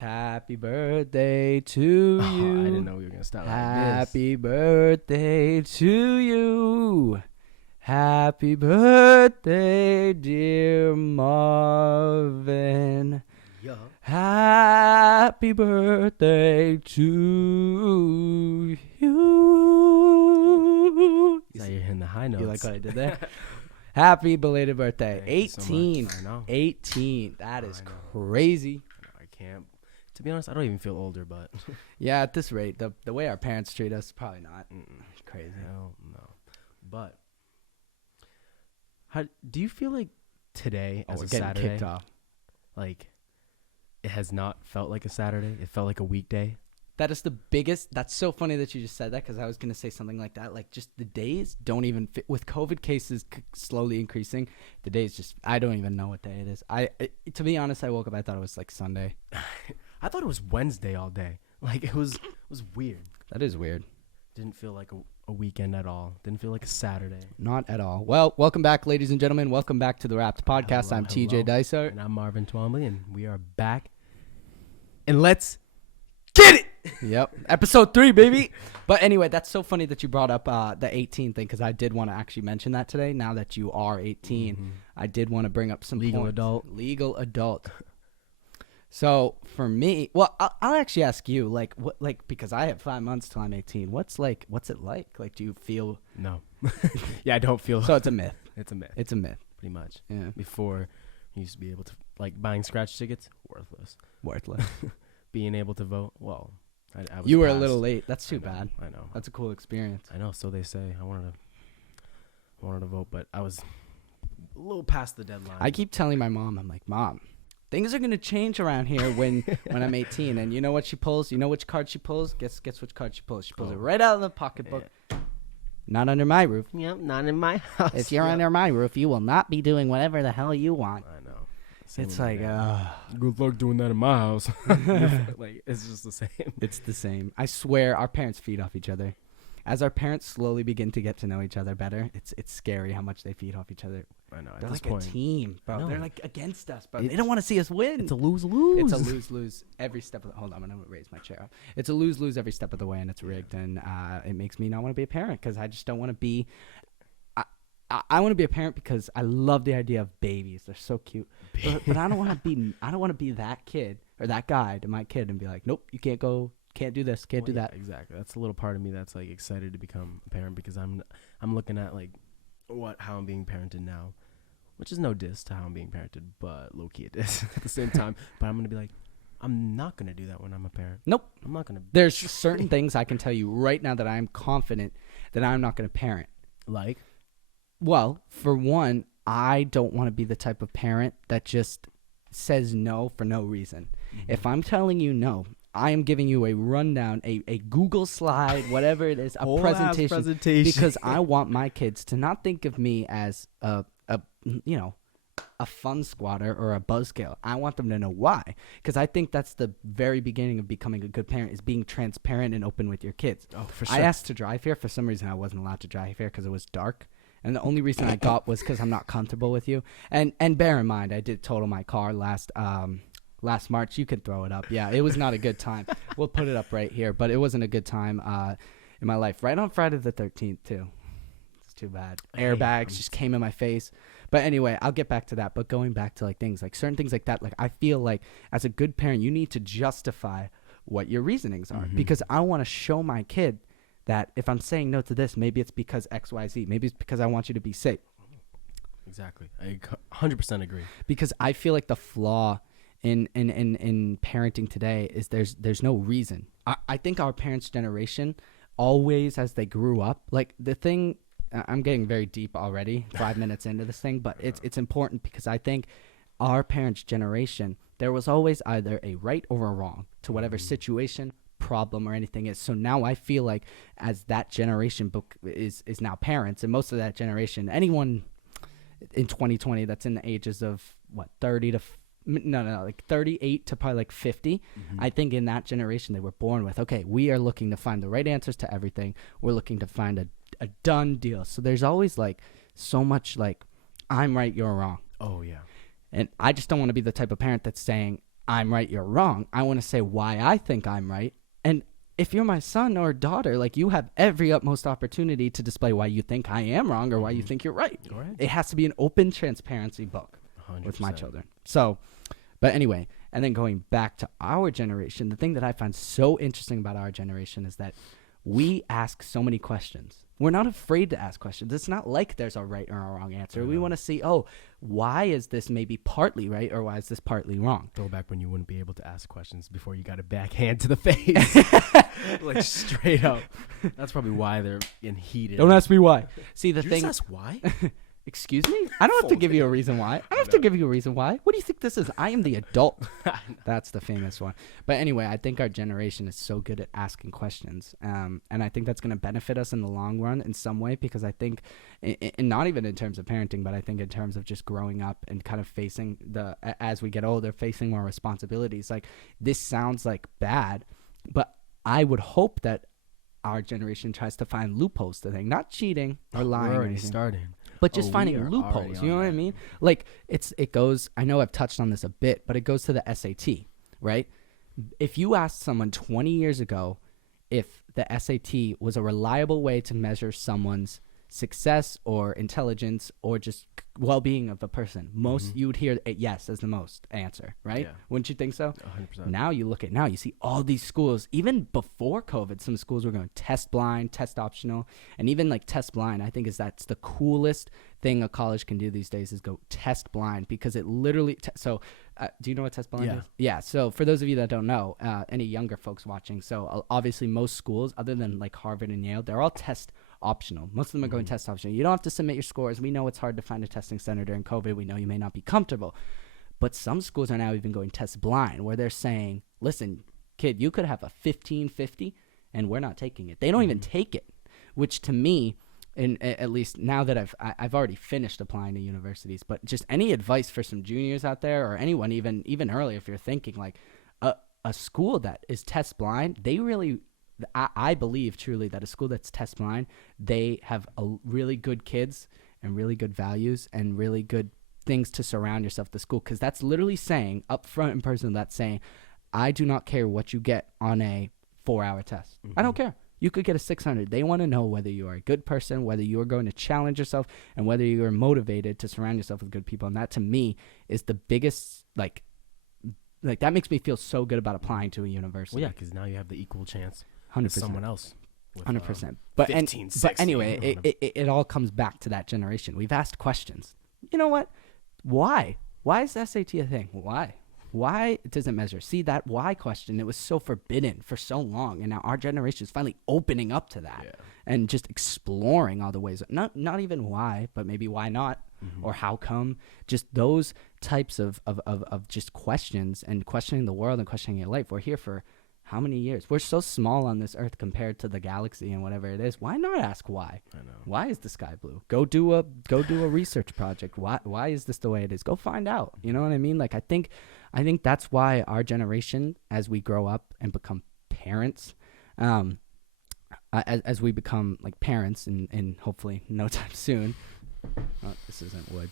Happy birthday to you. I didn't know we were going to start like this. Happy birthday to you. Happy birthday, dear Marvin. Yeah. Happy birthday to you. You're hitting the high notes. You like what I did there? Happy belated birthday. Thank you so 18. much. I know. 18. That is I know. crazy. I can't. To be honest, I don't even feel older, but. Yeah, at this rate, the way our parents treat us, probably not. Crazy. Hell no. But. How do you feel like today as we're a getting Saturday? kicked off. Like, it has not felt like a Saturday. It felt like a weekday. That is the biggest. That's so funny that you just said that because I was going to say something like that. Like, just the days don't even fit. With COVID cases slowly increasing, the days just, I don't even know what day it is. To be honest, I woke up, I thought it was like Sunday. I thought it was Wednesday all day. Like, it was weird. That is weird. Didn't feel like a weekend at all. Didn't feel like a Saturday. Not at all. Well, welcome back, ladies and gentlemen. Welcome back to the Wrapped Podcast. Hello, I'm TJ Dysart. And I'm Marvin Twombley, and we are back. And let's get it! Yep. Episode 3, baby. But anyway, that's so funny that you brought up the 18 thing because I did want to actually mention that today. Now that you are 18, I did want to bring up some Legal points. adult. Legal adult. So for me, well, I'll actually ask you, like, what, like, because I have 5 months till I'm 18. What's it like? Like, do you feel? No. Yeah, I don't feel. So it's a myth. It's a myth. It's a myth. Pretty much. Yeah. Before, you used to be able to, like, buying scratch tickets, worthless. Worthless. Being able to vote, well, I was You were a past. little late. That's too I know, bad. I know. That's a cool experience. I know. So they say. I wanted to vote, but I was a little past the deadline. I keep telling my mom, I'm like, Mom, things are gonna change around here when I'm 18. And you know what she pulls? You know which card she pulls? Guess which card she pulls? She pulls it right out of the pocketbook. Not under my roof. Yep, not in my house. If you're under my roof, you will not be doing whatever the hell you want. I know. It's like, good luck doing that in my house. Like, it's just the same. it's the same. I swear, our parents feed off each other. As our parents slowly begin to get to know each other better, it's scary how much they feed off each other. I know. At They're this like point, a team, bro. No. They're like against us, bro. They don't want to see us win. it's a lose-lose. It's a lose-lose every step of the. Hold on, I'm gonna raise my chair up. It's a lose-lose every step of the way, and it's rigged, and it makes me not want to be a parent because I just don't want to be. I want to be a parent because I love the idea of babies. They're so cute, but I don't want to be. I don't want to be that kid or that guy to my kid and be like, nope, you can't go, can't do this, can't do that. Exactly. That's a little part of me that's like excited to become a parent because I'm looking at like how I'm being parented now, which is no diss to how I'm being parented, but low key it is at the same time. But I'm gonna be like, I'm not gonna do that when I'm a parent. Nope. I'm not gonna. There's certain things I can tell you right now that I am confident that I'm not going to parent. Like. Well, for one, I don't want to be the type of parent that just says no for no reason. If I'm telling you no, I am giving you a rundown, a Google slide, whatever it is, a presentation, because I want my kids to not think of me as a fun squatter or a buzzkill. I want them to know why, because I think that's the very beginning of becoming a good parent is being transparent and open with your kids. Oh, for sure. I asked to drive here. For some reason, I wasn't allowed to drive here because it was dark. And the only reason I got was because I'm not comfortable with you. And bear in mind, I did total my car last March. You can throw it up. Yeah, it was not a good time. We'll put it up right here. But it wasn't a good time in my life. Right on Friday the 13th, too. It's too bad. Airbags just came in my face. But anyway, I'll get back to that. But going back to like things, like certain things like that, like I feel like as a good parent, you need to justify what your reasonings are. Because I want to show my kid that if I'm saying no to this, maybe it's because X, Y, Z. Maybe it's because I want you to be safe. Exactly. I 100% agree. Because I feel like the flaw in parenting today is there's no reason. I think our parents' generation always, as they grew up, like the thing, I'm getting very deep already, 5 minutes into this thing, but it's important because I think our parents' generation, there was always either a right or a wrong to whatever situation, problem or anything is. So now I feel like as that generation book is now parents, and most of that generation, anyone in 2020 that's in the ages of what 38 to probably like 50, I think in that generation they were born with, okay, we are looking to find the right answers to everything. We're looking to find a done deal. So there's always like so much like I'm right, you're wrong. Oh yeah. And I just don't want to be the type of parent that's saying I'm right, you're wrong. I want to say why I think I'm right. And if you're my son or daughter, like, you have every utmost opportunity to display why you think I am wrong or why you think you're right. Correct. It has to be an open transparency book 100%. with my children. So, but anyway, and then going back to our generation, the thing that I find so interesting about our generation is that we ask so many questions. We're not afraid to ask questions. It's not like there's a right or a wrong answer. We want to see, why is this maybe partly right or why is this partly wrong? Throwback when you wouldn't be able to ask questions before you got a backhand to the face. Like, straight up. That's probably why they're in heated. Don't ask me why. See, the Did you thing. just ask why? Excuse me? I don't have to give you a reason why. I don't have to give you a reason why. What do you think this is? I am the adult. That's the famous one. But anyway, I think our generation is so good at asking questions. And I think that's going to benefit us in the long run in some way, because I think, and not even in terms of parenting, but I think in terms of just growing up and kind of facing as we get older, facing more responsibilities. Like, this sounds like bad, but I would hope that our generation tries to find loopholes to things, not cheating or lying. We're or already anything. starting. But just we finding are loopholes, already you know on what I that. mean? Like, it goes, I know I've touched on this a bit, but it goes to the SAT, right? If you asked someone 20 years ago if the SAT was a reliable way to measure someone's success or intelligence or just well-being of a person, you would hear yes as the most answer, right? Yeah. Wouldn't you think so? 100%. Now you see all these schools, even before COVID, some schools were going test blind, test optional, and even like test blind, I think that's the coolest thing a college can do these days is go test blind, because it literally, do you know what test blind is? Yeah. So for those of you that don't know, any younger folks watching, so obviously most schools, other than like Harvard and Yale, they're all test optional. Most of them are going test optional. You don't have to submit your scores. We know it's hard to find a testing center during COVID. We know you may not be comfortable. But some schools are now even going test blind, where they're saying, listen, kid, you could have a 1550 and we're not taking it. They don't even take it, which to me, and at least now that I've already finished applying to universities, but just any advice for some juniors out there, or anyone even early, if you're thinking like a school that is test blind, they really, I believe truly that a school that's test blind, they have a really good kids and really good values and really good things to surround yourself with the school, because that's literally saying up front in person, that's saying, I do not care what you get on a 4-hour test. I don't care. You could get a 600. They want to know whether you are a good person, whether you are going to challenge yourself, and whether you are motivated to surround yourself with good people. And that to me is the biggest, like that makes me feel so good about applying to a university. Well, yeah, because now you have the equal chance 100%. with someone else. 100%. But 15, but anyway, it all comes back to that generation. We've asked questions. You know what? Why? Why is the SAT a thing? Why does it measure? See, that why question, it was so forbidden for so long, and now our generation is finally opening up to that and just exploring all the ways. Not even why, but maybe why not, or how come. Just those types of just questions, and questioning the world and questioning your life. We're here for how many years? We're so small on this earth compared to the galaxy and whatever it is. Why not ask why? I know. Why is the sky blue? Go do a research project. Why is this the way it is? Go find out. You know what I mean? Like, I think that's why our generation, as we grow up and become parents, as we become like parents in hopefully no time soon. Oh, this isn't wood.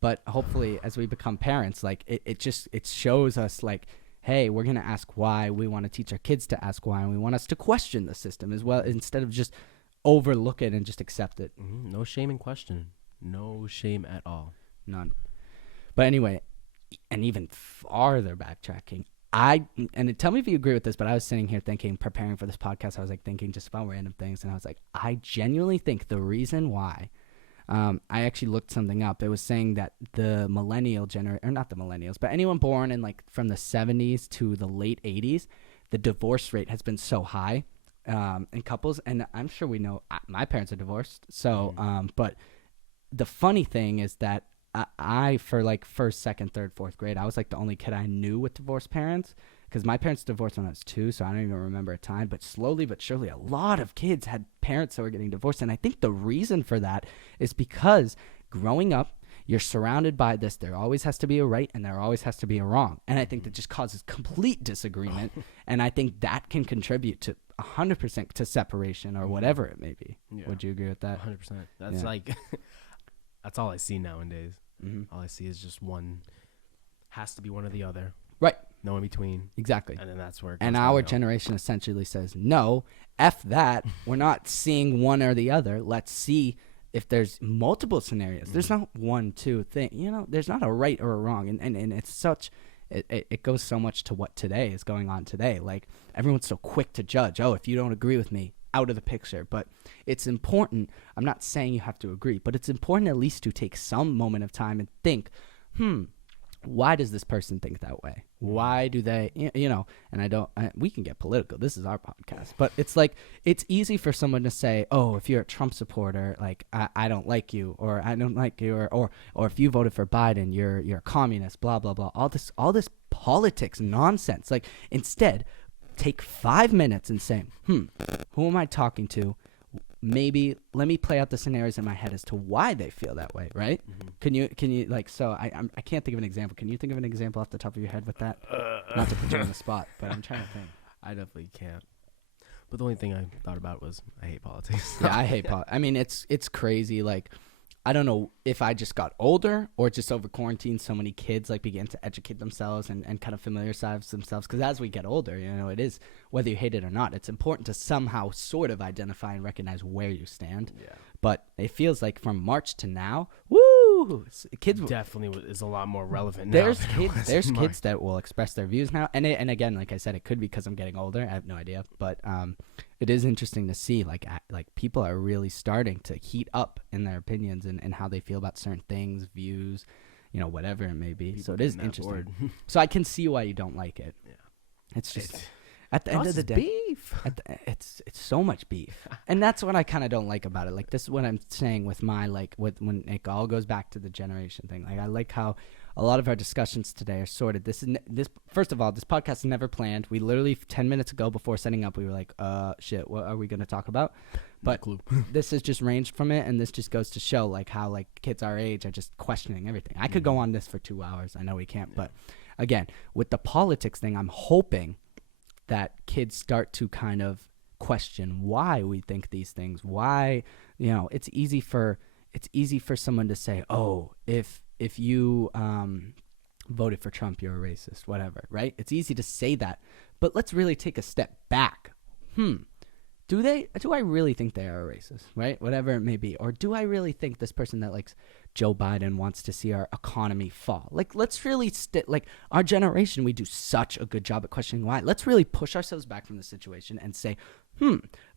But hopefully as we become parents, like it shows us like, hey, we're going to ask why. We want to teach our kids to ask why, and we want us to question the system as well, instead of just overlook it and just accept it. No shame in questioning. No shame at all. None. But anyway, and even farther backtracking, and tell me if you agree with this, but I was sitting here thinking, preparing for this podcast, I was like thinking just about random things, and I was like, I genuinely think the reason why, I actually looked something up. It was saying that the millennial generation, or not the millennials, but anyone born in like from the 70s to the late 80s, the divorce rate has been so high in couples. And I'm sure we know my parents are divorced. So, but the funny thing is that I for like first, second, third, fourth grade, I was like the only kid I knew with divorced parents. Because my parents divorced when I was 2, so I don't even remember a time. But slowly but surely, a lot of kids had parents that were getting divorced. And I think the reason for that is because growing up, you're surrounded by this. There always has to be a right and there always has to be a wrong. And I think that just causes complete disagreement. And I think that can contribute to 100% to separation or whatever it may be. Yeah. Would you agree with that? 100%. That's like, that's all I see nowadays. All I see is just one, has to be one or the other. Right. No in between. Exactly. And then that's where it And goes our downhill. generation essentially says, no, F that. We're not seeing one or the other. Let's see if there's multiple scenarios. There's not one, two thing. You know, there's not a right or a wrong. And it's such, it goes so much to what today is going on today. Like, everyone's so quick to judge. Oh, if you don't agree with me, out of the picture. But it's important. I'm not saying you have to agree, but it's important at least to take some moment of time and think, why does this person think that way? Why do they, you know, and we can get political. This is our podcast, but it's like, it's easy for someone to say, oh, if you're a Trump supporter, like, I don't like you, or I don't like you, or if you voted for Biden, you're a communist, blah, blah, blah. All this politics nonsense. Like, instead, take 5 minutes and say, who am I talking to? Maybe let me play out the scenarios in my head as to why they feel that way, right? Can you like, so I can't think of an example. Can you think of an example off the top of your head with that? Not to put you on the spot, but I'm trying to think. I definitely can't. But the only thing I thought about was I hate politics. Yeah, I hate politics. I mean, it's crazy. Like, I don't know if I just got older or just over quarantine, so many kids like began to educate themselves and kind of familiarize themselves. Because as we get older, you know, it is, whether you hate it or not, it's important to somehow sort of identify and recognize where you stand. Yeah. But it feels like from March to now, woo, kids definitely is a lot more relevant there's now. There's kids that will express their views now. And again, like I said, it could be because I'm getting older. I have no idea. But it is interesting to see like people are really starting to heat up in their opinions and how they feel about certain things, views, you know, whatever it may be. So it is interesting. So I can see why you don't like it. Yeah. It's just at the end of the day, beef. It's so much beef. And that's what I kind of don't like about it. Like, this is what I'm saying with my, like, when it all goes back to the generation thing. Like, I like how a lot of our discussions today are sorted. This first of all, this podcast is never planned. We literally 10 minutes ago before setting up, we were like, shit, what are we going to talk about? But this is just ranged from it, and this just goes to show like how like kids our age are just questioning everything. I could go on this for 2 hours. I know we can't, but again, with the politics thing, I'm hoping that kids start to kind of question why we think these things. Why, you know, it's easy for someone to say, oh, if you voted for Trump, you're a racist, whatever, right? It's easy to say that, but let's really take a step back. Do I really think they are a racist, right? Whatever it may be. Or do I really think this person that likes Joe Biden wants to see our economy fall? Like, let's really like, our generation, we do such a good job at questioning why. Let's really push ourselves back from the situation and say,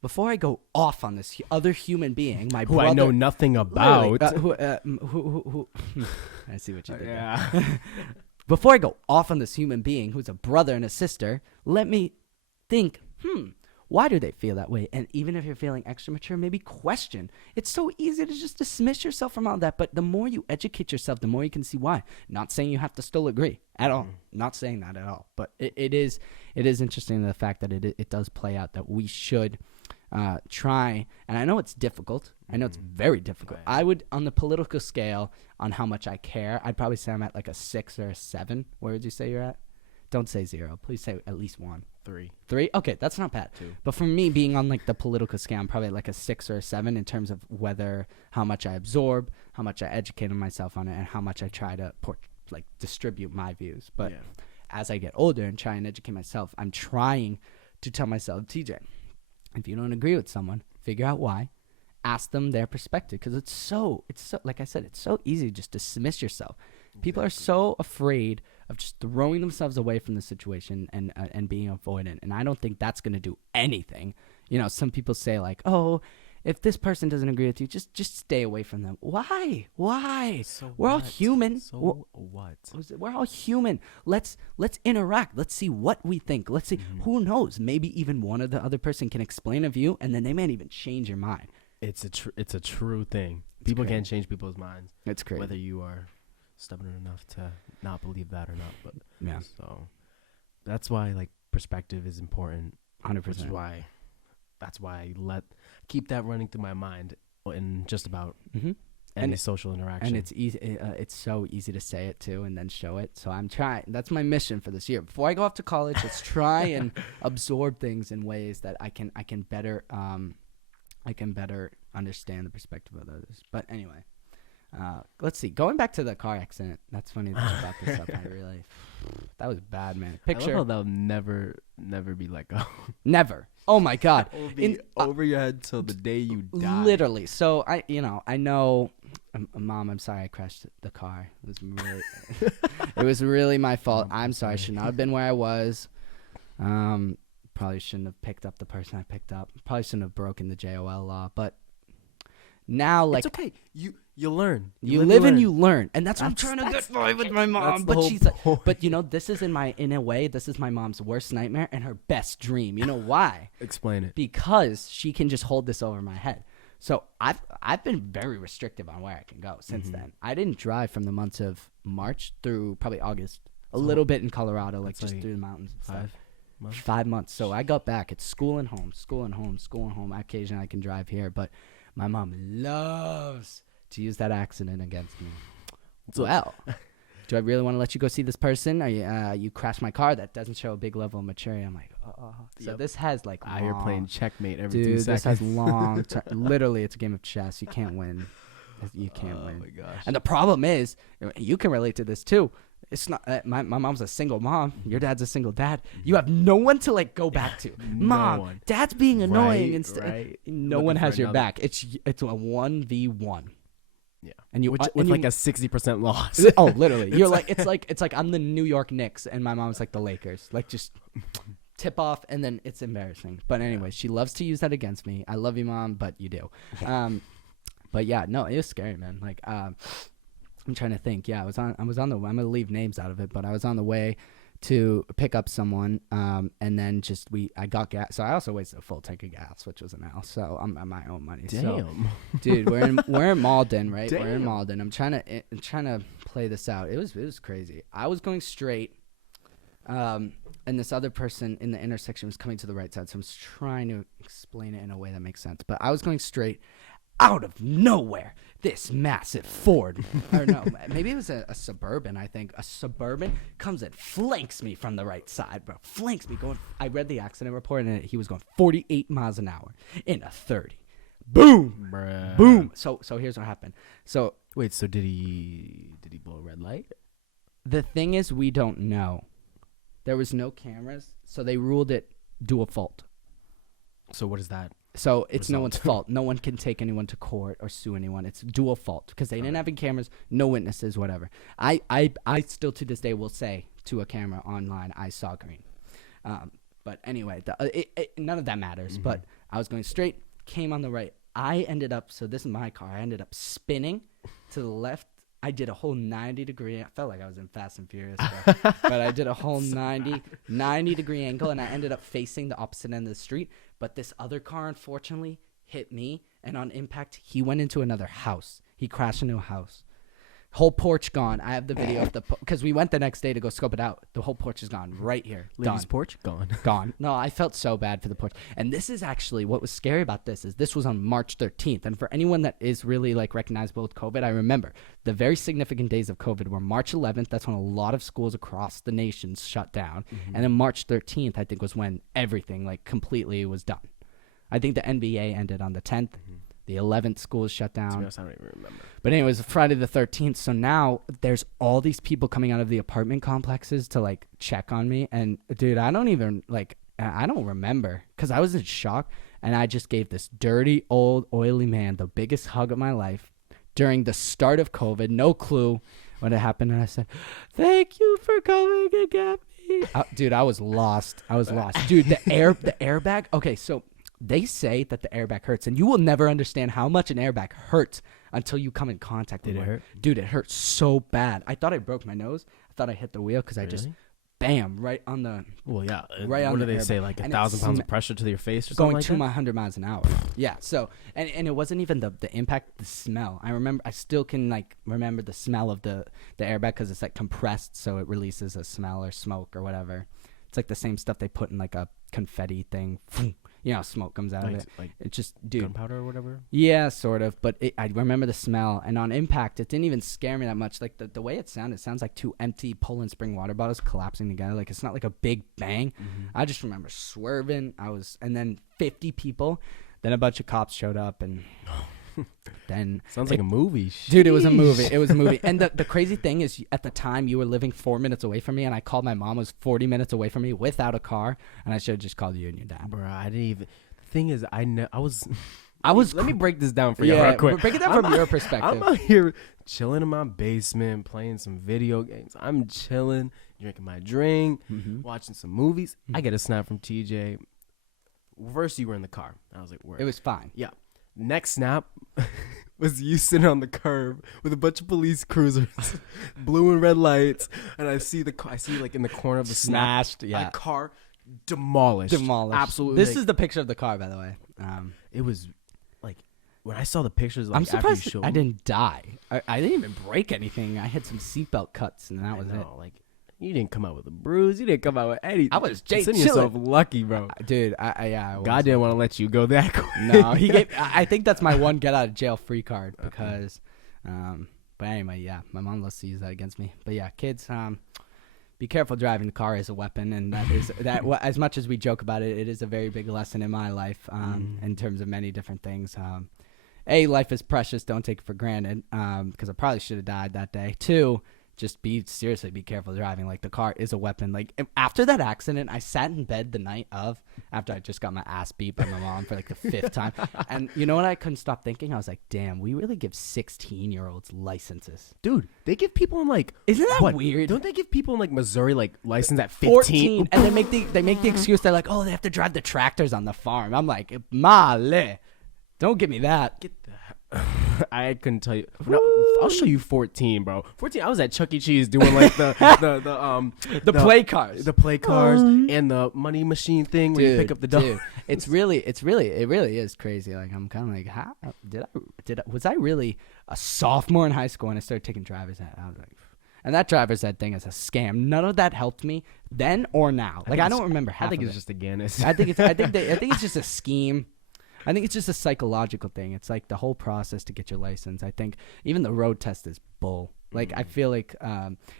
before I go off on this other human being, my brother, I know nothing about. I see what you did there. Before I go off on this human being who's a brother and a sister, let me think, why do they feel that way? And even if you're feeling extra mature, maybe question. It's so easy to just dismiss yourself from all that, but the more you educate yourself, the more you can see why. Not saying you have to still agree at all. Not saying that at all. But it is interesting, the fact that it does play out, that we should try. And I know it's difficult. I know it's very difficult. Right. I would, on the political scale, on how much I care, I'd probably say I'm at like a 6 or a 7. Where would you say you're at? Don't say 0. Please say at least 1. 3? Okay, that's not bad. 2. But for me, being on like the political scale, I'm probably like a 6 or a 7 in terms of how much I absorb, how much I educate myself on it, and how much I try to distribute my views. But as I get older and try and educate myself, I'm trying to tell myself, TJ, if you don't agree with someone, figure out why. Ask them their perspective, because it's so like I said, it's so easy to just dismiss yourself. Exactly. People are so afraid of just throwing themselves away from the situation and being avoidant, and I don't think that's going to do anything. You know, some people say like, oh, if this person doesn't agree with you, just stay away from them. Why? So we're all human. So what? We're all human. Let's interact. Let's see what we think. Let's see. Who knows? Maybe even one of the other person can explain a view, and then they might even change your mind. It's a true thing. People can't change people's minds. It's crazy. Whether you are stubborn enough to not believe that or not. But yeah. So that's why like perspective is important. 100%. Which is why I keep that running through my mind in just about any social interaction. And it's easy. It's so easy to say it too, and then show it. So I'm trying. That's my mission for this year. Before I go off to college, let's try and absorb things in ways that I can better understand the perspective of others. But anyway, Let's see. Going back to the car accident. That's funny that you brought this up. That was bad, man. I love how that'll never be let go. Never. Oh my God. It will be over your head till the day you die. Literally. So I know, Mom, I'm sorry I crashed the car. It was really my fault. I'm sorry. I should not have been where I was. Probably shouldn't have picked up the person I picked up. Probably shouldn't have broken the JOL law. But now, like, it's okay. You learn. You live and you learn, and that's what I'm trying to get by with my mom. But she's like, but this is in a way, this is my mom's worst nightmare and her best dream. You know why? Explain it. Because she can just hold this over my head. So I've been very restrictive on where I can go since then. I didn't drive from the months of March through probably August. A little bit in Colorado, like just through the mountains and stuff. 5 months. 5 months. So I got back. It's school and home. Occasionally I can drive here, but my mom loves to use that accident against me. Well, do I really want to let you go see this person? Or you crashed my car? That doesn't show a big level of maturity. I'm like, oh. So this has like you're playing checkmate every 2 seconds. This has long literally, it's a game of chess. You can't win. You can't win. Oh my gosh. And the problem is, you can relate to this too. It's not my mom's a single mom. Your dad's a single dad. You have no one to like go back to. Mom, dad's being annoying and no one has your back. It's a 1v1. Yeah, and you with like a 60% loss. Oh, literally, you're like it's like I'm the New York Knicks and my mom's like the Lakers. Like just tip off and then it's embarrassing. But anyway, she loves to use that against me. I love you, Mom, but you do. But yeah, no, it was scary, man. Like I'm trying to think. Yeah, I was on the. I'm gonna leave names out of it, but I was on the way to pick up someone, and then I got gas. So I also wasted a full tank of gas, which was an L. So I'm on my own money. Damn, so, dude, we're in Malden, right? Damn. We're in Malden. I'm trying to play this out. It was crazy. I was going straight, and this other person in the intersection was coming to the right side. So I'm just trying to explain it in a way that makes sense. But I was going straight. Out of nowhere, this massive Ford, or no, maybe it was a Suburban, I think. A Suburban comes and flanks me from the right side, bro. Flanks me going. I read the accident report, and he was going 48 miles an hour in a 30. Boom! Bruh. Boom! So here's what happened. So wait, so did he blow a red light? The thing is, we don't know. There was no cameras, so they ruled it dual fault. So what is that? So it's no one's fault. No one can take anyone to court or sue anyone. It's dual fault because they didn't have any cameras, no witnesses, whatever. I still to this day will say to a camera online, I saw green. But anyway, none of that matters. Mm-hmm. But I was going straight, came on the right. I ended up, so this is my car. I ended up spinning to the left. I did a whole 90-degree. I felt like I was in Fast and Furious, but I did a whole 90-degree angle, and I ended up facing the opposite end of the street. But this other car, unfortunately, hit me, and on impact, he went into another house. He crashed into a house. Whole porch gone. I have the video of because we went the next day to go scope it out. The whole porch is gone right here. Lady's porch gone. Gone. No, I felt so bad for the porch. And this is actually what was scary about this is this was on March 13th. And for anyone that is really like recognizable with COVID, I remember the very significant days of COVID were March 11th. That's when a lot of schools across the nation shut down. Mm-hmm. And then March 13th, I think, was when everything like completely was done. I think the NBA ended on the 10th. Mm-hmm. The 11th school is shut down. To be honest, I don't even remember. But anyways, Friday the 13th. So now there's all these people coming out of the apartment complexes to like check on me. And dude, I don't remember because I was in shock. And I just gave this dirty, old, oily man the biggest hug of my life during the start of COVID. No clue what had happened. And I said, thank you for coming and get me. Dude, I was lost. Dude, the airbag. Okay, so they say that the airbag hurts, and you will never understand how much an airbag hurts until you come in contact with it. Did it hurt? Dude, it hurt so bad. I thought I broke my nose. I thought I hit the wheel because I just, bam, right on the. Well, yeah. Right on what the do they airbag. say? Like 1,000 pounds of pressure to your face or going something like 200 miles an hour. Yeah. So, and it wasn't even the impact, the smell. I still can like remember the smell of the airbag because it's like compressed, so it releases a smell or smoke or whatever. It's like the same stuff they put in like a confetti thing. You know, smoke comes out of it. Like it's just, dude. Gunpowder or whatever? Yeah, sort of. But I remember the smell. And on impact, it didn't even scare me that much. Like the way it sounds like two empty Poland Spring water bottles collapsing together. Like it's not like a big bang. Mm-hmm. I just remember swerving. And then 50 people. Then a bunch of cops showed up and Then sounds like a movie. Dude, it was a movie. It was a movie. And the crazy thing is, at the time, you were living 4 minutes away from me, and I called my mom, was 40 minutes away from me without a car, and I should have just called you and your dad. Bro, I didn't even. The thing is, I was. Let me break this down for you real quick. Break it down from your perspective. I'm out here chilling in my basement, playing some video games. I'm chilling, drinking my drink, watching some movies. I get a snap from TJ. First, you were in the car. I was like, where? It was fine. Yeah. Next snap was you sitting on the curb with a bunch of police cruisers, blue and red lights, and I see like in the corner of the smashed, a car demolished. Absolutely. This is the picture of the car, by the way. It was like when I saw the pictures. Like, I'm surprised after you I didn't die. I didn't even break anything. I had some seatbelt cuts, and that was it. Like, you didn't come out with a bruise. You didn't come out with anything. I was consider yourself lucky, bro. Dude, I God didn't want to let you go that quick. No, he gave. I think that's my one get out of jail free card because. But anyway, yeah, my mom loves to use that against me. But yeah, kids, be careful driving. The car is a weapon, and that is that. As much as we joke about it, it is a very big lesson in my life. In terms of many different things. Life is precious. Don't take it for granted. Because I probably should have died that day. 2. Just be careful driving. Like, the car is a weapon. Like, after that accident, I sat in bed the night of, after I just got my ass beat by my mom for like the 5th time. And you know what? I couldn't stop thinking. I was like, damn, we really give 16-year-olds licenses. Dude, they give people in like, isn't that weird? Don't they give people in like Missouri like license at 15? And they make the excuse. They're like, oh, they have to drive the tractors on the farm. I'm like, male, don't give me that. Get that. I couldn't tell you. No, I'll show you 14, bro. 14. I was at Chuck E. Cheese doing like the play cars, and the money machine thing where you pick up the dog. Dude, it really is crazy. Like, I'm kind of like, how was I really a sophomore in high school when I started taking driver's ed? I was like, and that driver's ed thing is a scam. None of that helped me then or now. Like, I don't remember half. I think of it's just a Guinness. I think it's just a scheme. I think it's just a psychological thing. It's like the whole process to get your license. I think even the road test is bull. Like, I feel like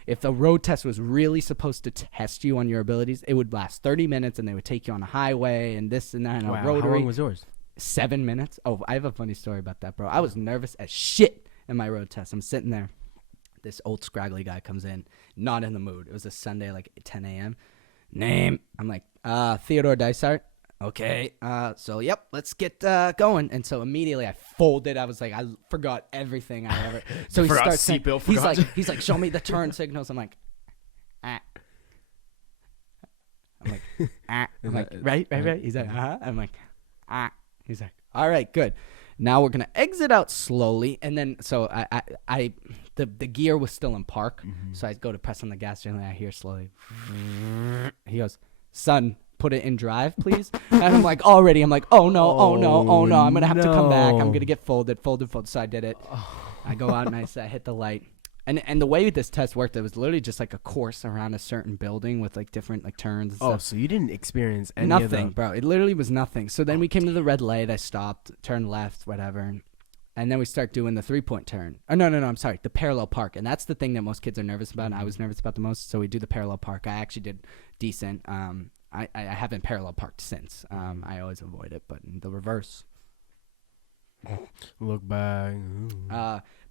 if the road test was really supposed to test you on your abilities, it would last 30 minutes and they would take you on a highway and this and that and a rotary. How long was yours? 7 minutes. Oh, I have a funny story about that, bro. I was nervous as shit in my road test. I'm sitting there. This old scraggly guy comes in, not in the mood. It was a Sunday, like 10 a.m. Name. I'm like, Theodore Dysart. Okay, so yep, let's get going. And so immediately I folded. I was like, I forgot everything I ever. So he starts saying, he's like, show me the turn signals. I'm like, ah. I'm like, ah. I'm like, right. He's like, I'm like, ah. He's like, all right, good. Now we're gonna exit out slowly, and then so the gear was still in park, so I go to press on the gas, and I hear slowly. He goes, son, put it in drive, please. And I'm like, oh no, I'm gonna have to come back. I'm gonna get folded. So I did it. I go out and I hit the light. And the way this test worked, it was literally just like a course around a certain building with like different like turns and stuff. So you didn't experience any nothing, of them. Bro. It literally was nothing. So then we came to the red light. I stopped, turned left, whatever. And then we start doing the 3-point turn. Oh, no, I'm sorry. The parallel park. And that's the thing that most kids are nervous about. And I was nervous about the most. So we do the parallel park. I actually did decent. I haven't parallel parked since. I always avoid it, but the reverse. Look back.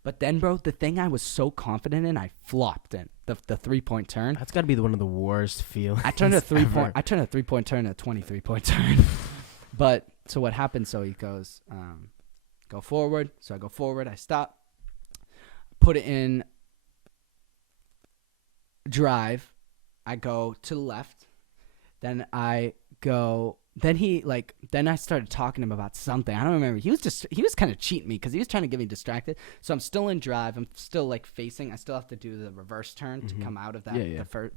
But then, bro, the thing I was so confident in, I flopped in the 3-point turn. That's got to be one of the worst feelings. I turned a 3-point turn into a 23-point turn. But so what happened? So he goes, go forward. So I go forward. I stop. Put it in drive. I go to the left. Then I go. Then I started talking to him about something. I don't remember. He was kind of cheating me because he was trying to get me distracted. So I'm still in drive. I'm still like facing. I still have to do the reverse turn to come out of that,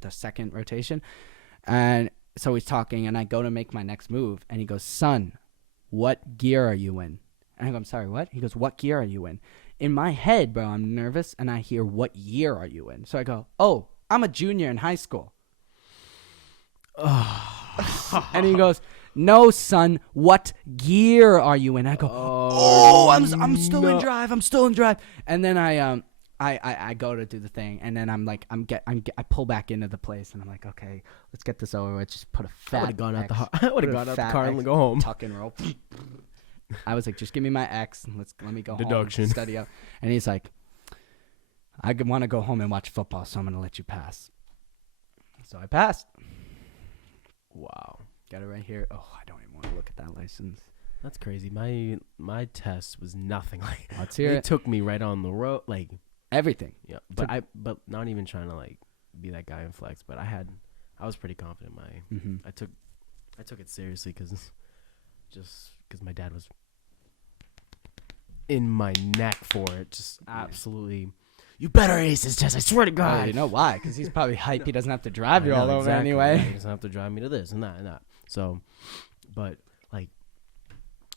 the second rotation. And so he's talking, and I go to make my next move, and he goes, son, what gear are you in? And I go, I'm sorry, what? He goes, what gear are you in? In my head, bro, I'm nervous, and I hear, what year are you in? So I go, oh, I'm a junior in high school. And he goes, no, son, what gear are you in? I go, I'm still in drive. I'm still in drive. And then I go to do the thing, and then I'm like, I pull back into the place, and I'm like, okay, let's get this over with. Just put a fat. I would have gone out the car and go home. Tuck and roll. I was like, just give me my X. And let me go Deduction. home and study up. And he's like, I want to go home and watch football, so I'm going to let you pass. So I passed. Wow. Got it right here. Oh, I don't even want to look at that license. That's crazy. My test was nothing like. Let's hear They it. took me right on the road, like Everything. yeah. But not even trying to like be that guy and flex. But I was pretty confident. I took it seriously because my dad was in my neck for it. Just absolutely. You better ace this test. I swear to God. Oh, you know why? Because he's probably hype. He doesn't have to drive you I know, all over exactly. anyway. Yeah, he doesn't have to drive me to this and that and that. So, but like,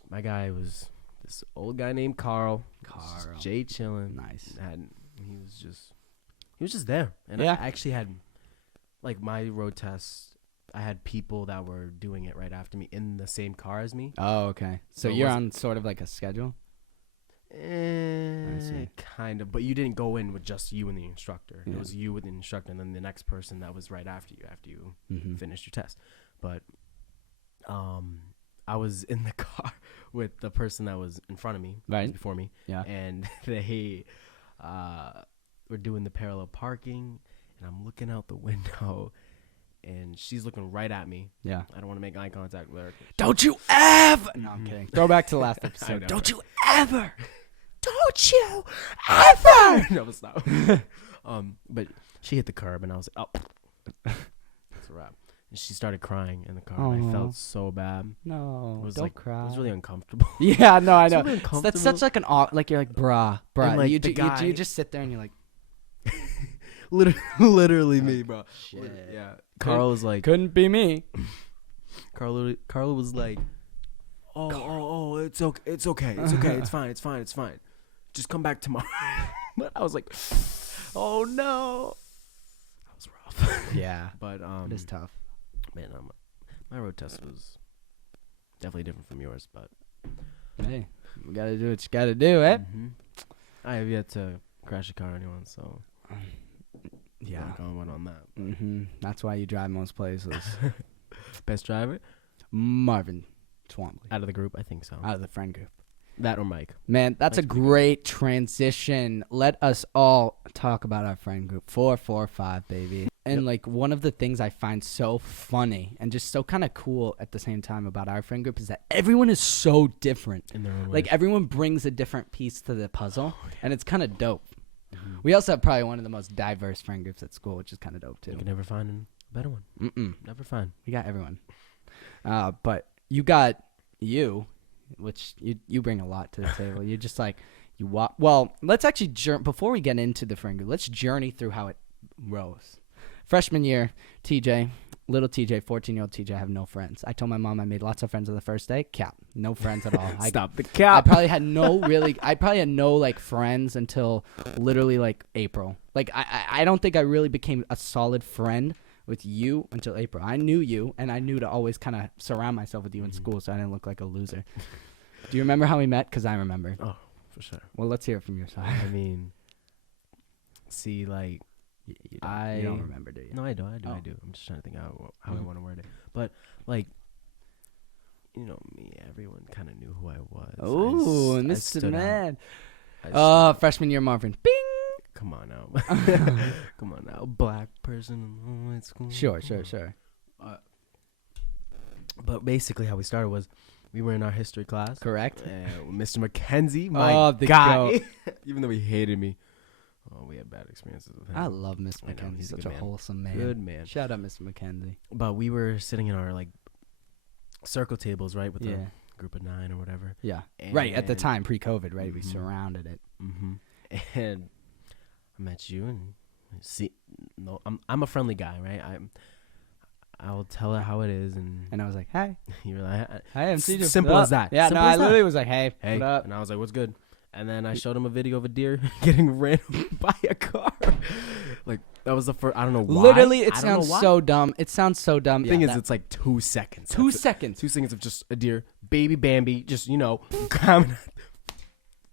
my guy was this old guy named Carl. Carl. Jay chilling. Nice. And he was just there. And Yeah. I actually had, like, my road test. I had people that were doing it right after me in the same car as me. Oh, okay. So So it you're wasn't- on sort of like a schedule? see. Kind of, but you didn't go in with just you and the instructor. Yeah. It was you with the instructor, and then the next person that was right after you Mm-hmm. finished your test. But I was in the car with the person that was in front of me, Right. before me, Yeah. and they were doing the parallel parking, and I'm looking out the window, and she's looking right at me. Yeah. I don't want to make eye contact with her. Don't you ever. No, I'm kidding. Throw back to the last I episode. know. Don't you ever. Don't you ever. No, stop. But she hit the curb, and I was like, oh, that's a wrap. And she started crying in the car, and I Aw. felt so bad. No, It was don't like, cry. It was really uncomfortable. Yeah, no, I It's know. really So that's such uncomfortable. like an like you're like bruh. And, like, you, the guy- you just sit there and you're like, Literally me, bro. shit. Yeah. Carl was like, Couldn't be me. Carl was like, oh, it's okay, it's okay, it's fine. Just come back tomorrow. But I was like, oh no, that was rough. Yeah, But it is tough. man, my road test was definitely different from yours, but Hey, we gotta do what you gotta do, eh? I have yet to crash a car or anyone, so Yeah. not going on that. Mm-hmm. That's why you drive most places. Best driver Marvin Twombley. out of the group, I think so. Out of the friend group. That or Mike. Man, that's a Mike's pretty great transition. Let us all talk about our friend group. 445, baby. And Yep. like one of the things I find so funny and just so kind of cool at the same time about our friend group is that everyone is so different. In their own Like way. everyone brings a different piece to the puzzle, and it's kind of dope. Mhm. We also have probably one of the most diverse friend groups at school, which is kind of dope too. You can never find a better one. Never find. We got everyone. But you got you, which you bring a lot to the table. You just like you walk. Well, let's actually before we get into the friend group, let's journey through how it rose. Freshman year, TJ, little TJ, 14-year-old TJ, I have no friends. I told my mom I made lots of friends on the first day. Cap, no friends at all. Stop the I cap. probably had no like friends until literally like April. Like I don't think I really became a solid friend with you until April. I knew you, and I knew to always kind of surround myself with you in school so I didn't look like a loser. Do you remember how we met? Because I remember. Oh, for sure. Well, let's hear it from your side. I mean, see, like, You don't remember, do you? no, I do. Oh. I'm just trying to think how I Mhm. want to word it. But, like, you know me, everyone kind of knew who I was. Oh, I Mr. stood out. Man. I Oh, stood- freshman year, Marvin. Bing. come on now. Come on now. Black person in high school. Sure. But basically, how we started was we were in our history class. Correct. Mr. McKenzie, my Oh, the guy. goat. Even though he hated me. Oh, we had bad experiences with him. I love Mr. I know, McKenzie. he's a Such good a man. wholesome man. Good man. Shout out, Mr. McKenzie. But we were sitting in our, like, circle tables, right, with Yeah. a group of 9 or whatever. Yeah. Right. At the And- time, pre-COVID, right? We Mhm. surrounded it. And I met you, and I'm a friendly guy, right? I will tell her how it is, and And I was like, hey. you're like, Hey, I'm CJ. Simple What as up? that. Yeah, Simple no, I as that. literally was like, hey, hey, what up? and I was like, what's good? And then I showed him a video of a deer getting ran by a car. Like, that was the first. I don't know why. Literally, it I don't know sounds why. so dumb. It sounds so dumb. The thing Yeah, is, that- it's like 2 seconds. 2 That's it. seconds. 2 seconds of just a deer, baby Bambi, just, coming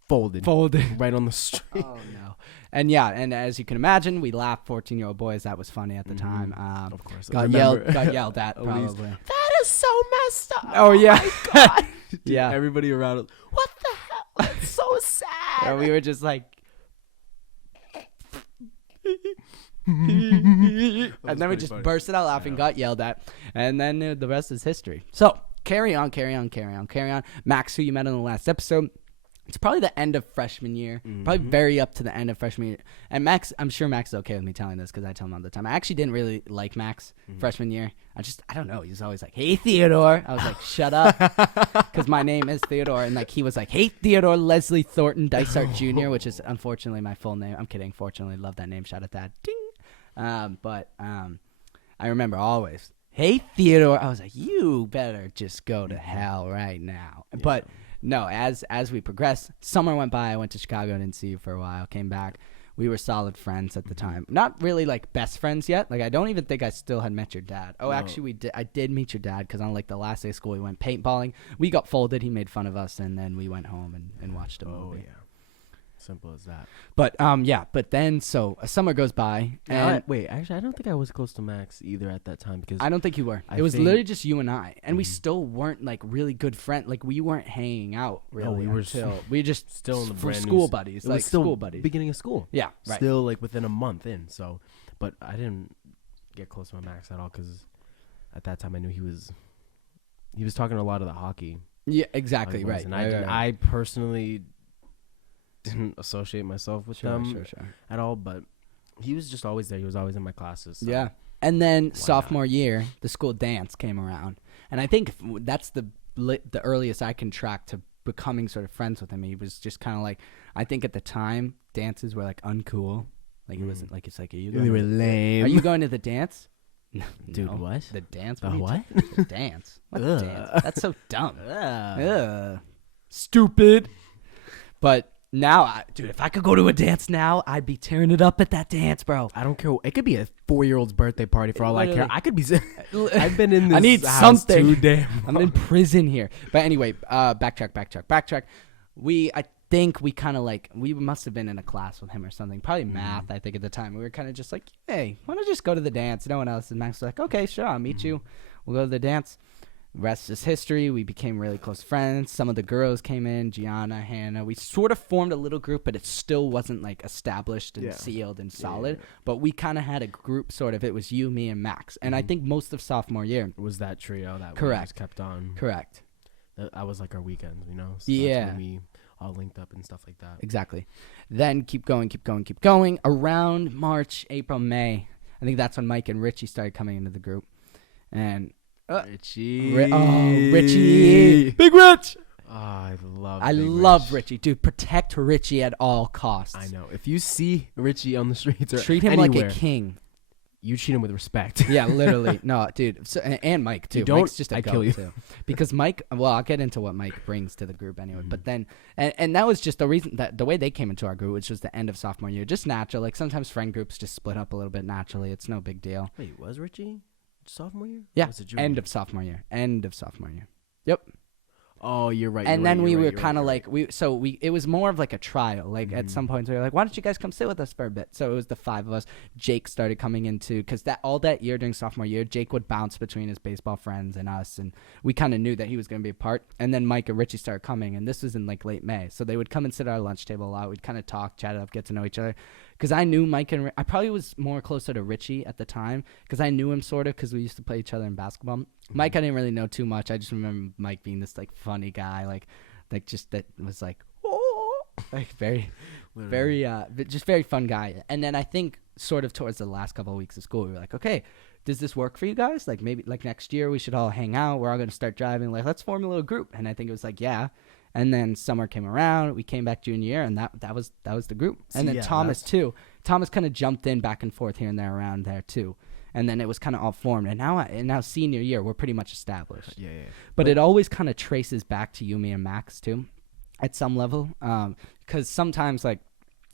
folded Folded. right on the street. Oh, no. And yeah, and as you can imagine, we laughed, 14-year-old boys. That was funny at the Mhm. time. Of course. I Got remember. yelled at, Elise. probably. That is so messed up. Oh, yeah. Dude, Yeah. everybody around us, what the hell? That's so sad. And we were just like, That and was then we pretty just funny. bursted out laughing, Yeah. got yelled at, and then the rest is history. So carry on. Max, who you met in the last episode, it's probably the end of freshman year, probably very up to the end of freshman year. And Max, I'm sure Max is okay with me telling this because I tell him all the time. I actually didn't really like Max freshman year. I don't know. He was always like, "Hey, Theodore." I was like, "Shut up," because my name is Theodore, and like he was like, "Hey, Theodore Leslie Thornton Dysart Jr.," which is unfortunately my full name. I'm kidding. Fortunately, love that name. Shout out that. Ding. But I remember always, "Hey, Theodore." I was like, "You better just go to hell right now." Yeah. But no, as we progressed, summer went by. I went to Chicago, didn't see you for a while. Came back. We were solid friends at the time. Not really like best friends yet. Like I don't even think I still had met your dad. Oh, No. actually, we did. I did meet your dad because on like the last day of school, we went paintballing. We got folded. He made fun of us, and then we went home and watched a Oh movie. yeah, simple as that. But yeah. But then so a summer goes by, and Wait, actually, I don't think I was close to Max either at that time because I don't think you were. I It was think- literally just you and I, and we still weren't like really good friends. Like we weren't hanging out really we were until we just still in the for brand new school s- buddies, it like was still school buddies. beginning of school. Yeah, right. Still like within a month in. So, but I didn't get close to my Max at all because at that time I knew he was talking a lot of the hockey. Yeah, exactly. He was, Right. And right, right. I personally didn't associate myself with them Sure. at all, but he was just always there. He was always in my classes. So. Yeah. And then not? sophomore year, the school dance came around, and I think that's the earliest I can track to becoming sort of friends with him. He was just kind of like, I think at the time dances were like uncool. Like it wasn't like, it's like, are you They going were to, lame. are you going to the dance? Dude, No. what? The dance? The are you what? The dance. What Ugh. dance? That's so dumb. Ugh. Ugh. Stupid. But now, dude, if I could go to a dance now, I'd be tearing it up at that dance, bro. I don't care. It could be a 4-year-old's birthday party for all I care. Literally. I could be. I've been in this I need house something. too damn I'm in prison here. But anyway, backtrack. I think we kind of like, we must have been in a class with him or something. Probably math, I think, at the time. We were kind of just like, hey, why don't you just go to the dance? No one else. And Max was like, okay, sure, I'll meet you. We'll go to the dance. Rest is history. We became really close friends. Some of the girls came in, Gianna, Hannah. We sort of formed a little group, but it still wasn't like established and Yeah. sealed and solid. Yeah. But we kind of had a group sort of. It was you, me, and Max. And I think most of sophomore year. was that trio that we Correct. just kept on. Correct. That was like our weekends, you know? So Yeah. That's when we all linked up and stuff like that. Exactly. Then keep going. Around March, April, May, I think that's when Mike and Richie started coming into the group. And Richie. Richie. Big Rich. Oh, I love I Big love Rich. Richie. Dude, protect Richie at all costs. I know. If you see Richie on the streets or Treat him anywhere, like a king. you treat him with respect. Yeah, literally. No, dude. So, and Mike, too. You don't, Mike's just a I kill you. too. Because Mike, well, I'll get into what Mike brings to the group anyway. Mm-hmm. But then, and that was just the reason that the way they came into our group, which was the end of sophomore year, just natural. Like sometimes friend groups just split up a little bit naturally. It's no big deal. Wait, was Richie sophomore year? Yeah, Or was it junior end year? of sophomore year. End of sophomore year. Yep. Oh, you're right. And you're then right, we you're were right, you're kind of right, like it was more of like a trial. Like Mm-hmm. at some points we were like, why don't you guys come sit with us for a bit? So it was the 5 of us. Jake started coming into, because that year during sophomore year, Jake would bounce between his baseball friends and us, and we kind of knew that he was going to be a part. And then Mike and Richie started coming, and this was in like late May, so they would come and sit at our lunch table a lot. We'd kind of talk, chat it up, get to know each other. Because I knew Mike and I probably was more closer to Richie at the time because I knew him sort of because we used to play each other in basketball. Mike, I didn't really know too much. I just remember Mike being this like funny guy, like just that was like, oh, like very just very fun guy. And then I think sort of towards the last couple of weeks of school, we were like, okay, does this work for you guys? Like maybe like next year we should all hang out. We're all going to start driving. Like let's form a little group. And I think it was like, yeah. And then summer came around. We came back junior year, and that was the group. And then Yeah, Thomas that's- too. Thomas kind of jumped in back and forth here and there around there too. And then it was kind of all formed. And now senior year, we're pretty much established. Yeah. But it always kind of traces back to you, me, and Max too, at some level. Because sometimes like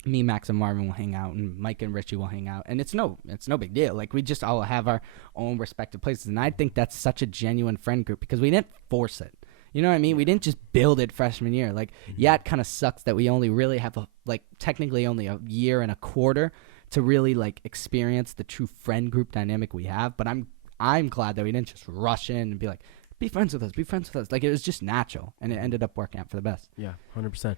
me, Max, and Marvin will hang out, and Mike and Richie will hang out, and it's no big deal. Like we just all have our own respective places, and I think that's such a genuine friend group because we didn't force it. You know what I mean? We didn't just build it freshman year. Like, yeah, it kind of sucks that we only really have technically only a year and a quarter to really like experience the true friend group dynamic we have. But I'm glad that we didn't just rush in and be like, be friends with us, be friends with us. Like, it was just natural, and it ended up working out for the best. Yeah, 100%.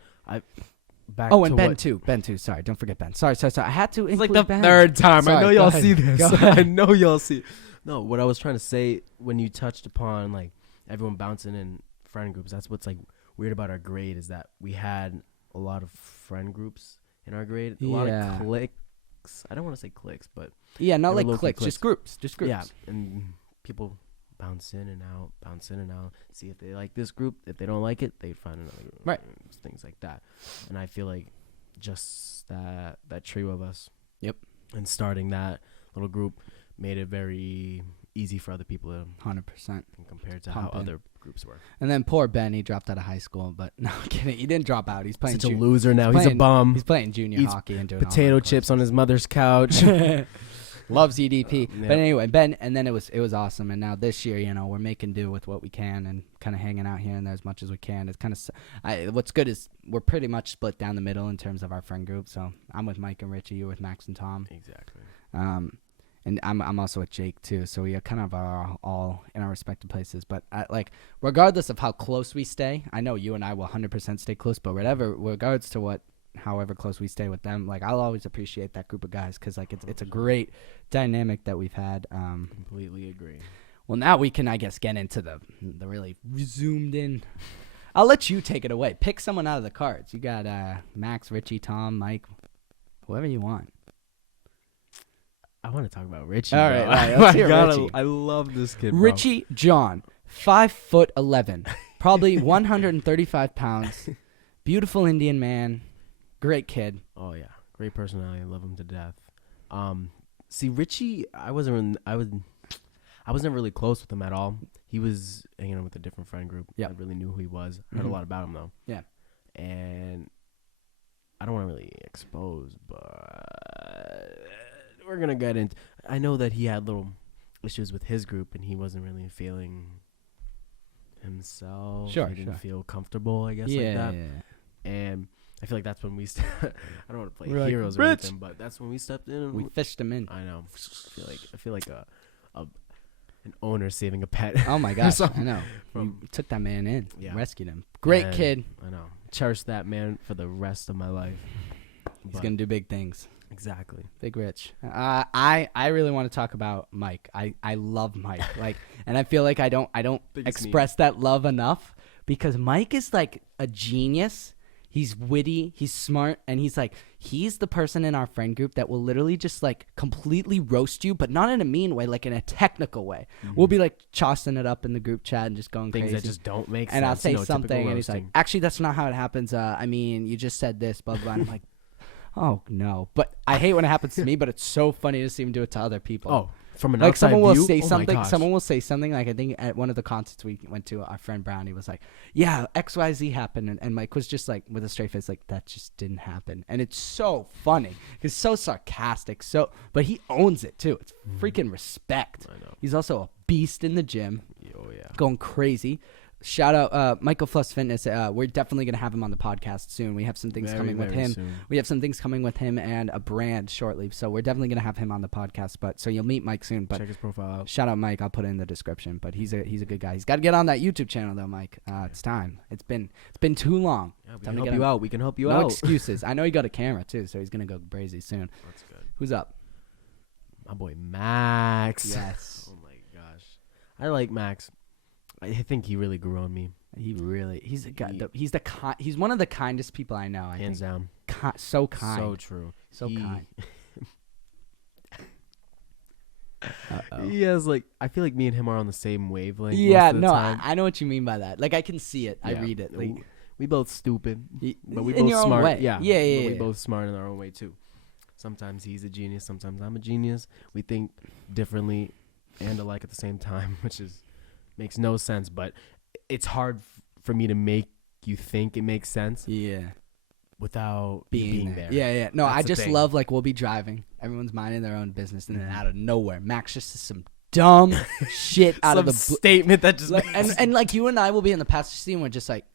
And Ben too. Sorry, don't forget Ben. Sorry. I had to include It's like the Ben. third time. Sorry, I know go y'all ahead. see this. Go ahead. I know y'all see. No, what I was trying to say when you touched upon like everyone bouncing in friend groups, that's what's like weird about our grade is that we had a lot of friend groups in our grade. A lot of cliques. I don't want to say cliques, but Yeah, not they like were cliques, just groups. Yeah, and people bounce in and out, see if they like this group. If they don't like it, they'd find another group. Right. Things like that. And I feel like just that trio of us. Yep. And starting that little group made it very easy for other people to 100%. compared to Pump how in. other groups were. And then poor Ben, he dropped out of high school, but no, I'm kidding. He didn't drop out. He's playing Such a loser now. He's a bum. He's playing junior Eats hockey and doing Potato chips on his mother's couch. Loves EDP. Yeah. But anyway, Ben, and then it was awesome. And now this year, we're making do with what we can and kind of hanging out here and there as much as we can. It's kind of what's good is we're pretty much split down the middle in terms of our friend group. So I'm with Mike and Richie, you're with Max and Tom. Exactly. And I'm also with Jake too. So we are kind of all in our respective places. But regardless of how close we stay, I know you and I will 100% stay close. But regards to however close we stay with them, like I'll always appreciate that group of guys because like it's a great dynamic that we've had. Completely agree. Well, now we can, I guess, get into the really zoomed in. I'll let you take it away. Pick someone out of the cards. You got Max, Richie, Tom, Mike, whoever you want. I want to talk about Richie. All bro. right, let's hear Richie. I love this kid, bro. Richie John, 5'11", probably 135 pounds, beautiful Indian man, great kid. Oh yeah, great personality. I love him to death. See, Richie, I was never really close with him at all. He was hanging out with a different friend group. Yeah, I really knew who he was. I heard a lot about him though. Yeah, and I don't want to really expose, but we're gonna get into. I know that he had little issues with his group, and he wasn't really feeling himself. Sure, he didn't feel comfortable, I guess, like that. Yeah. And I feel like that's when we. I don't want to play We're heroes like, or anything, but that's when we stepped in. And we fished him in. I know. I feel like an owner saving a pet. Oh my gosh, I know. You took that man in, rescued him. Great kid. I know. Cherish that man for the rest of my life. He's gonna do big things. Exactly. Big Rich. I really want to talk about Mike. I love Mike. And I feel like I don't express that love enough because Mike is like a genius. He's witty, he's smart, and he's the person in our friend group that will literally just like completely roast you, but not in a mean way, like in a technical way. Mm-hmm. We'll be like tossing it up in the group chat and just going things crazy. That just don't make sense. And I'll say something, and he's like, "Actually, that's not how it happens. I mean, you just said this, blah blah." And I'm like, "Oh no!" But I hate when it happens to me. But it's so funny to see him do it to other people. Oh. From an like outside someone will view? say oh something. Someone will say something. Like I think at one of the concerts we went to, our friend Brownie was like, "Yeah, XYZ happened," and Mike was just like with a straight face, like that just didn't happen. And it's so funny. It's so sarcastic. But he owns it too. It's freaking respect. I know. He's also a beast in the gym. Oh yeah, going crazy. Shout out Michael Fluss Fitness. We're definitely going to have him on the podcast soon. We have some things coming with him. Soon. We have some things coming with him and a brand shortly. So we're definitely going to have him on the podcast. So you'll meet Mike soon. But check his profile out. Shout out Mike. I'll put it in the description. But he's a good guy. He's got to get on that YouTube channel though, Mike. It's time. It's been too long. Yeah, we can help you out. We can help you out. No excuses. I know he got a camera too, so he's going to go crazy soon. That's good. Who's up? My boy Max. Yes. Oh my gosh. I like Max. I think he really grew on me. He's a guy. He's one of the kindest people I know. Hands down. So kind. So true. So kind. He has I feel like me and him are on the same wavelength. Yeah, most of the time. I know what you mean by that. Like I can see it. Yeah. I read it. Like we both stupid, but we in both your smart. Own way. Yeah, yeah. We both smart in our own way too. Sometimes he's a genius. Sometimes I'm a genius. We think differently and alike at the same time, which makes no sense. But it's hard for me to make you think it makes sense. Yeah. Without being there. Yeah. No, I just love we'll be driving. Everyone's minding their own business, and then out of nowhere, Max just says some dumb shit out of the statement that just and like you and I will be in the passenger seat, and we're just like,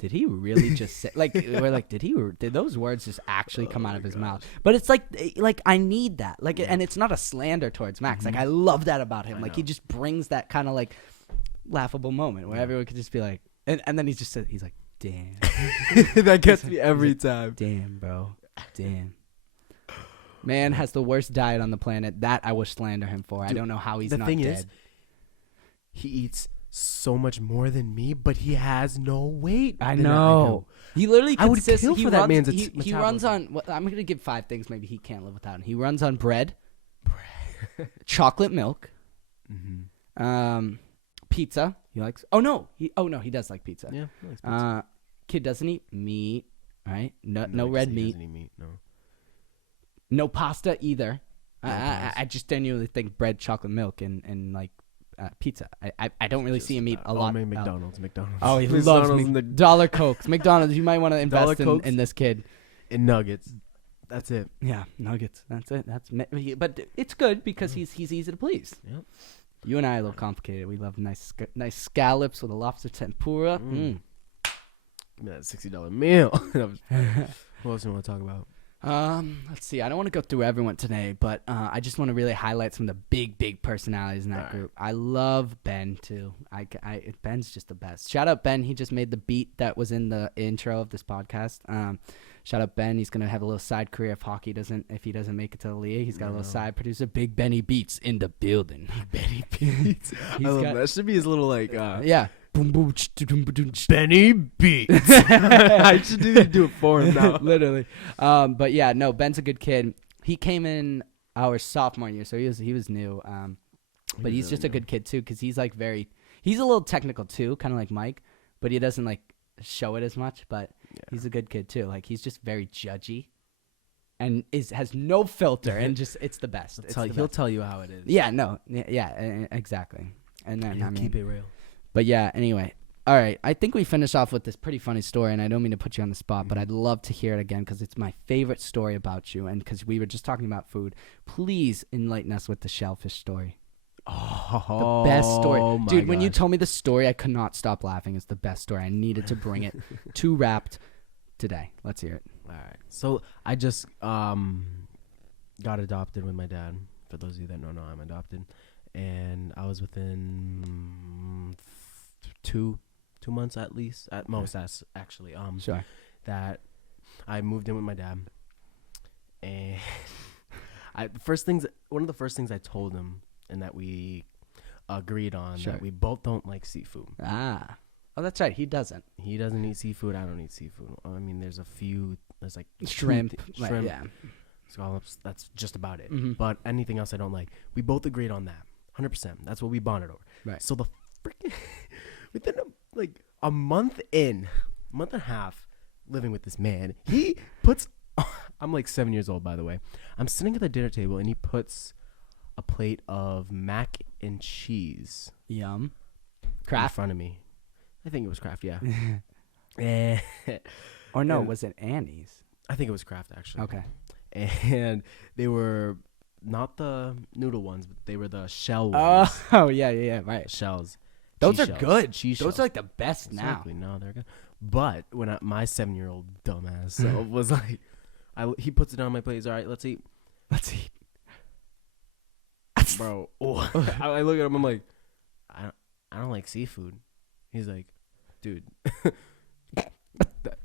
did he really just say we're like, did those words just actually come out of his mouth? But it's like I need that. And it's not a slander towards Max. Like I love that about him. He just brings that kind of laughable moment where everyone could just be like, and then he's like, damn. That gets me every time. Damn, bro. Damn. Man has the worst diet on the planet. That I will slander him for. Dude, I don't know how he's not dead. The thing is, he eats so much more than me, but he has no weight. I know. He literally consists. I would kill for that man's he runs on. I'm going to give 5 things maybe he can't live without. He runs on bread. Chocolate milk. Mm-hmm. Pizza. He likes. Oh no, he does like pizza. Yeah, he likes pizza. Kid doesn't eat meat. Right? No red meat. Doesn't eat meat. No pasta either. I just genuinely think bread, chocolate milk, and like pizza. I don't really see him eat a lot. McDonald's. Oh, he loves dollar Cokes. McDonald's. You might want to invest in this kid. In nuggets. That's it. Yeah, nuggets. That's it. But it's good because he's easy to please. Yep. You and I are a little complicated. We love nice scallops with a lobster tempura. Give me that $60 meal. What else do you want to talk about? Let's see. I don't want to go through everyone today, but I just want to really highlight some of the big personalities in that group. I love Ben too. Ben's just the best. Shout out Ben. He just made the beat that was in the intro of this podcast. Shout out Ben. He's gonna have a little side career if he doesn't make it to the league. He's got a little side producer. Big Benny Beats in the building. Benny Beats. I love that. Should be his little like yeah. Boom boom. Benny Beats. I should do it for him now. Literally. But yeah, no. Ben's a good kid. He came in our sophomore year, so he was new. But he's just a good kid too, because he's like he's a little technical too, kind of like Mike, but he doesn't like show it as much. But he's a good kid too. Like he's just very judgy, and has no filter, and just it's the best. He'll tell you how it is. Yeah. No. Yeah. Exactly. And then he'll keep it real. But yeah. Anyway. All right, I think we finished off with this pretty funny story, and I don't mean to put you on the spot, but I'd love to hear it again because it's my favorite story about you, and because we were just talking about food. Please enlighten us with the shellfish story. Oh, the best story. Dude, when gosh. you told me the story, I could not stop laughing. It's the best story. I needed to bring it to Wrapped today. Let's hear it. All right. So I just got adopted with my dad. For those of you that don't know, I'm adopted. And I was within 2 months at least, at most, actually. Sure. That I moved in with my dad, and one of the first things I told him, and that we agreed on, that we both don't like seafood. Oh, that's right. He doesn't. He doesn't eat seafood. I don't eat seafood. I mean, there's like shrimp, scallops. That's just about it. Mm-hmm. But anything else I don't like. We both agreed on that. 100%. That's what we bonded over. Right. So the freaking within a month and a half living with this man, he puts. I'm like 7 years old, by the way. I'm sitting at the dinner table, and he puts a plate of mac and cheese. Yum. Kraft in front of me. I think it was Kraft, yeah. Or no, was it Annie's? I think it was Kraft, actually. Okay. And they were not the noodle ones, but they were the shell ones. Oh, yeah, right. Shells. Those are good. Cheese Those shells. are like the best now. Exactly. No, they're good. But when my 7-year-old dumbass was like, he puts it on my plate. He's all right. Let's eat. Bro, I look at him. I'm like, I don't like seafood. He's like, dude,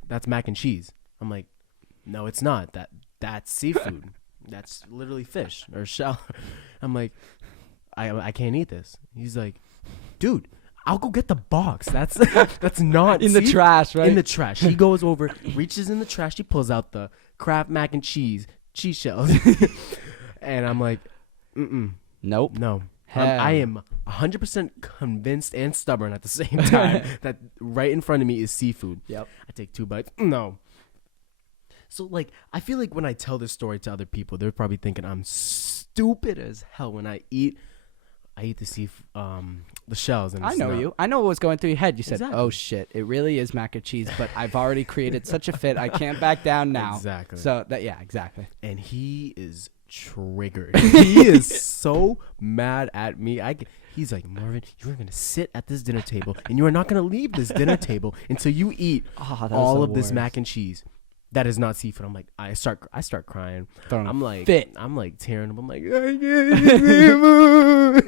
that's mac and cheese. I'm like, no, it's not. That's seafood. That's literally fish or shell. I'm like, I can't eat this. He's like, dude, I'll go get the box. That's not in the trash, right? In the trash. He goes over, reaches in the trash. He pulls out the Kraft mac and cheese shells, and I'm like, nope, no. I am 100% convinced and stubborn at the same time that right in front of me is seafood. Yep. I take 2 bites. No. So like, I feel like when I tell this story to other people, they're probably thinking I'm stupid as hell when I eat the shells. And I know you. I know what was going through your head. You said, exactly. "Oh shit, it really is mac and cheese," but I've already created such a fit. I can't back down now. Exactly. So exactly. And he is triggered. He is so mad at me. He's like, Marvin, you are going to sit at this dinner table, and you are not going to leave this dinner table until you eat all of this mac and cheese. That is not seafood. I'm like, I start crying. I'm like tearing up. I'm like, I can't eat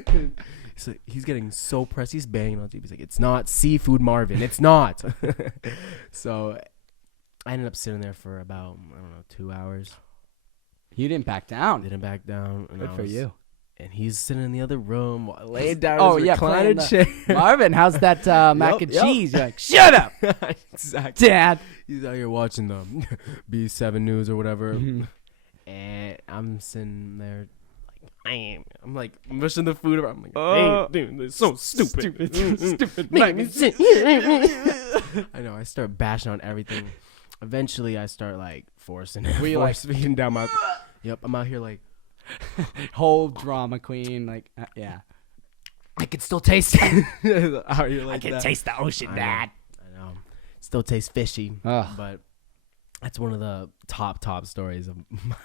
seafood. So he's getting so pressed. He's banging on TV. He's like, it's not seafood, Marvin. It's not. So I ended up sitting there for about, I don't know, 2 hours. You didn't back down. Didn't back down. And Good for you. And he's sitting in the other room, laid down Oh, in his yeah, recliner chair. Marvin, how's that mac and Yep. cheese? You're like, shut up, Exactly. Dad. He's out here watching the B7 News or whatever. And I'm sitting there like, I'm like mushing the food around. I'm like, hey, dude, this is so stupid. Stupid Make mac me and sit. I know. I start bashing on everything. Eventually, I start like forcing it. Were you like- feeding down my? Yep. I'm out here like, whole drama queen, like, yeah. I can still taste it. out here like I can that. taste the ocean, I know. Dad. I know. Still tastes fishy, Ugh. but that's one of the top stories of my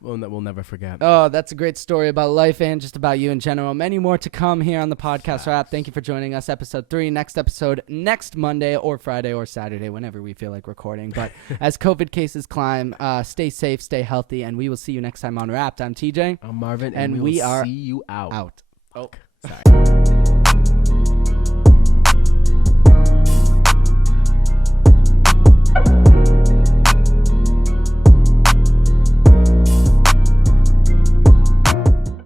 one that we'll never forget. Oh, that's a great story about life and just about you in general. Many more to come here on the podcast wrap. Thank you for joining us. Episode 3, next episode next Monday or Friday or Saturday, whenever we feel like recording. But as COVID cases climb, stay safe, stay healthy, and we will see you next time on Wrapped. I'm TJ. I'm Marvin, and we we will are see you out. Out. Oh, Sorry.